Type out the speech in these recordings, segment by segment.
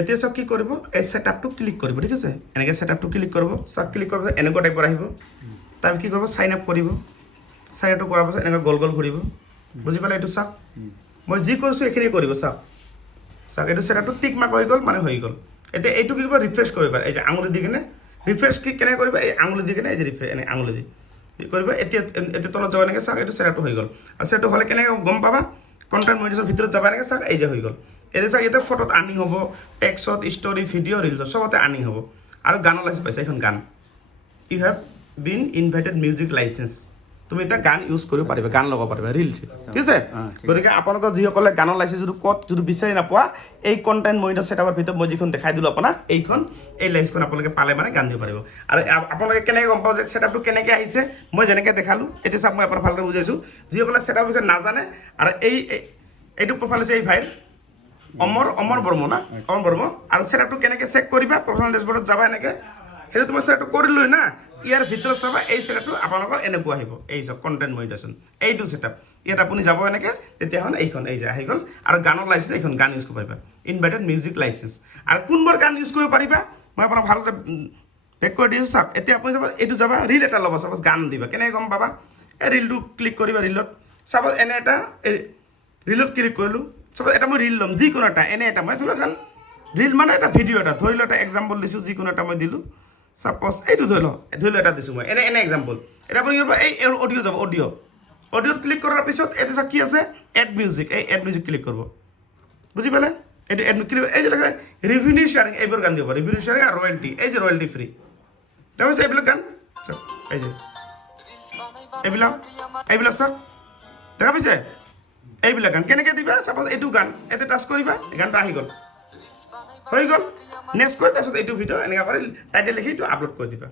এতিয়া চাওক কি কৰিব এই সেটআপটো ক্লিক কৰিব ঠিক আছে এনেকৈ সেটআপটো ক্লিক কৰিব চাওক ক্লিক কৰাৰ পিছত এনেকুৱা টাইপৰ আহিব তাৰ কি কৰিব সাইন আপ কৰিব সাইন আপটো কৰাৰ পিছত এনেকৈ গোল গোল ঘূৰিব বুজি পালে এইটো চাওক মই যি কৰিছোঁ এইখিনি কৰিব চাওক চাওক এইটো সেটআপটো টিক মাৰ্ক হৈ গ'ল মানে হৈ গ'ল এতিয়া এইটো কি কৰিব ৰিফ্ৰেছ কৰিব এই যে আঙুলি দি কিনে ৰিফ্ৰেছ কি কেনেকৈ কৰিব এই আঙুলি দি কিনে এই যে ৰিফ্ৰেছ এনে আঙুলি দি কৰিব এতিয়া এতিয়া তলত যাব এনেকৈ চাওক এইটো সেটআপটো হৈ গ'ল আৰু সেটআপটো হ'লে কেনেকৈ গম পাবা কণ্টেণ্ট মনিটাইজেশ্যনৰ ভিতৰত যাবা এনেকৈ চাওক এই যে হৈ গ'ল এতিয়া চাওক ইয়াতে ফটোত আৰ্নিং হ'ব টেক্সট ষ্টৰি ভিডিঅ' ৰিলছত চবতে আৰ্নিং হ'ব আৰু গানৰ লাইচেঞ্চ পাইছে এখন গান you have been invited music লাইচেঞ্চ তুমি এতিয়া গান ইউজ কৰিব পাৰিবা গান লগাব পাৰিবা ৰিলছ ঠিক আছে গতিকে আপোনালোকৰ যিসকলে গানৰ লাইচেঞ্চ যদি ক'ত যদি বিচাৰি নাপোৱা এই কণ্টেণ্ট মনিটাইজেশ্যন ছেটআপৰ ভিতৰত মই যিখন দেখাই দিলোঁ আপোনাক এইখন এই লাইচেঞ্চখন আপোনালোকে পালে মানে গান দিব পাৰিব আৰু আপোনালোকে কেনেকৈ গম পাব যে ছেটআপটো কেনেকৈ আহিছে মই যেনেকৈ দেখালোঁ এতিয়া চাওক মই আপোনাক ভালকৈ বুজাইছোঁ যিসকলে ছেটআপৰ বিষয়ে নাজানে আৰু এইটো প্ৰফাইল হৈছে এই ভাইৰ অমৰ বৰ্ম না অমৰ বৰ্ম আৰু ছেটআপটো কেনেকৈ চেক কৰিবা প্ৰফেশ্যনেল ডেছবৰ্ডত যাবা এনেকৈ সেইটো তোমাৰ ছেটআপটো কৰিলোঁ না ইয়াৰ ভিতৰত চাবা এই ছেটআপটো আপোনালোকৰ এনেকুৱা আহিব এই চাওক কণ্টেণ্ট মনিটাইজেশ্যন এইটো ছেটআপ ইয়াত আপুনি যাব এনেকৈ তেতিয়াহ'লে এইখন এই যে আহি গ'ল আৰু গানৰ লাইচেঞ্চ এইখন গান ইউজ কৰিব পাৰিবা ইনভাইটেড মিউজিক লাইচেঞ্চ আৰু কোনবোৰ গান ইউজ কৰিব পাৰিবা মই আপোনাক ভালকৈ বেক কৰি দিছোঁ চাওক এতিয়া আপুনি চাব এইটো যাবা ৰিল এটা ল'ব চাপ'জ গান দিবা কেনেকৈ গম পাবা এই ৰিলটো ক্লিক কৰিবা ৰিলত চাপ'জ এনে এটা ৰিলত ক্লিক কৰিলোঁ চাপ'জ এটা মই ৰিল ল'ম যিকোনো এটা এনে এটা মই ধৰি লওক ৰিল মানে এটা ভিডিঅ' এটা ধৰি লওক এটা এক্সাম্পল দিছোঁ যিকোনো এটা মই দিলোঁ চাপ'জ এইটো ধৰি লওক এটা দিছোঁ মই এনে এক্সাম্পল এতিয়া আপুনি কি কৰিব এই অডিঅ' যাব অডিঅ'ত ক্লিক কৰাৰ পিছত এতিয়া চাওক কি আছে এড মিউজিক এই এড মিউজিক ক্লিক কৰিব বুজি পালে এইটো এড ক্লিক এই যে ৰেভিনিউ শ্বেয়াৰিং এইবোৰ গান দিব ৰেভিনিউ শ্বেয়াৰিং আৰু ৰয়েলটি এই যে ৰয়েলটি ফ্ৰী তাৰপিছত এইবিলাক গান চাওক এই যে এইবিলাক চাওক দেখা পাইছে এইবিলাক গান কেনেকৈ দিবা চাপ'জ এইটো গান ইয়াতে টাচ কৰিবা গানটো আহি গ'ল হৈ গ'ল নেক্সট কৰি তাৰপিছত এইটো ভিডিঅ' এনেকৈ কৰি টাইটেল লিখি এইটো আপলোড কৰি দিবা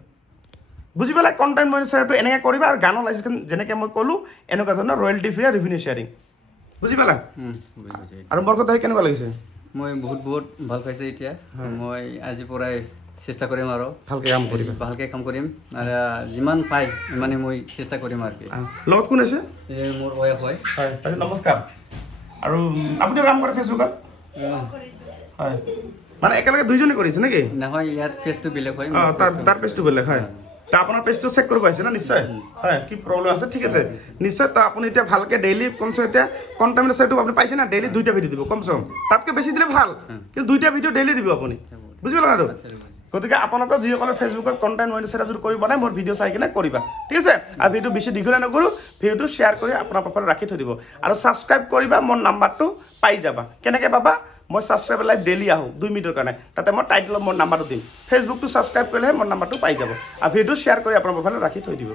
বুজি পালে কণ্টেণ্ট মনিটাইজেশ্যনটো এনেকৈ কৰিবা আৰু গানৰ লাইচেঞ্চ যেনেকৈ মই ক'লোঁ এনেকুৱা ধৰণৰ ৰয়েলটি ফ্ৰী আৰু ৰেভিনিউ শ্বেয়াৰিং বুজি পালা আৰু মোৰ কথা কেনেকুৱা লাগিছে মই বহুত ভাল পাইছোঁ এতিয়া মই আজিৰ পৰাই চেষ্টা কৰিম আৰু ভালকৈ কাম কৰিম আৰু যিমান পাই সিমানে মই চেষ্টা কৰিম আৰু কি লগত কোন আছে মোৰ ৱাইফ হয় নমস্কাৰ আৰু আপুনিও কাম কৰে ফেচবুকত হয় মানে একেলগে দুইজনে কৰিছে নেকি নহয় ইয়াৰ পেজটো বেলেগ হয় তাৰ পেজটো বেলেগ হয় তা আপোনাৰ পেজটো চেক কৰিব আহিছে না নিশ্চয় হয় কি প্ৰব্লেম আছে ঠিক আছে নিশ্চয় তো আপুনি এতিয়া ভালকৈ ডেইলি কমচে এতিয়া কণ্টেণ্ট আপুনি পাইছে না ডেইলি 2টা ভিডিঅ' দিব কমচে কম তাতকৈ বেছি দিলে ভাল কিন্তু 2টা ভিডিঅ' ডেইলি দিব আপুনি বুজি পালে আৰু গতিকে আপোনালোকৰ যিসকলে ফেচবুকত কণ্টেণ্ট মনিটাইজেশ্যন যদি কৰিব নাই মোৰ ভিডিঅ' চাই কিনে কৰিবা ঠিক আছে আৰু ভিডিঅ' বেছি দীঘলীয়া নকৰোঁ ভিডিঅ'টো শ্বেয়াৰ কৰি আপোনাৰ প্ৰফাইলত ৰাখি থৈ দিব আৰু ছাবস্ক্ৰাইব কৰিবা মোৰ নাম্বাৰটো পাই যাবা কেনেকৈ পাবা মই ছাবস্ক্ৰাইব লাইভ ডেইলি আহোঁ 2 মিনিটৰ কাৰণে তাতে মই টাইটেলত মোৰ নাম্বাৰটো দিম ফেচবুকটো ছাবস্ক্ৰাইব কৰিলেহে মোৰ নাম্বাৰটো পাই যাব আৰু ভিডিঅ'টো শ্বেয়াৰ কৰি আপোনাৰ প্ৰফাইলত ৰাখি থৈ দিব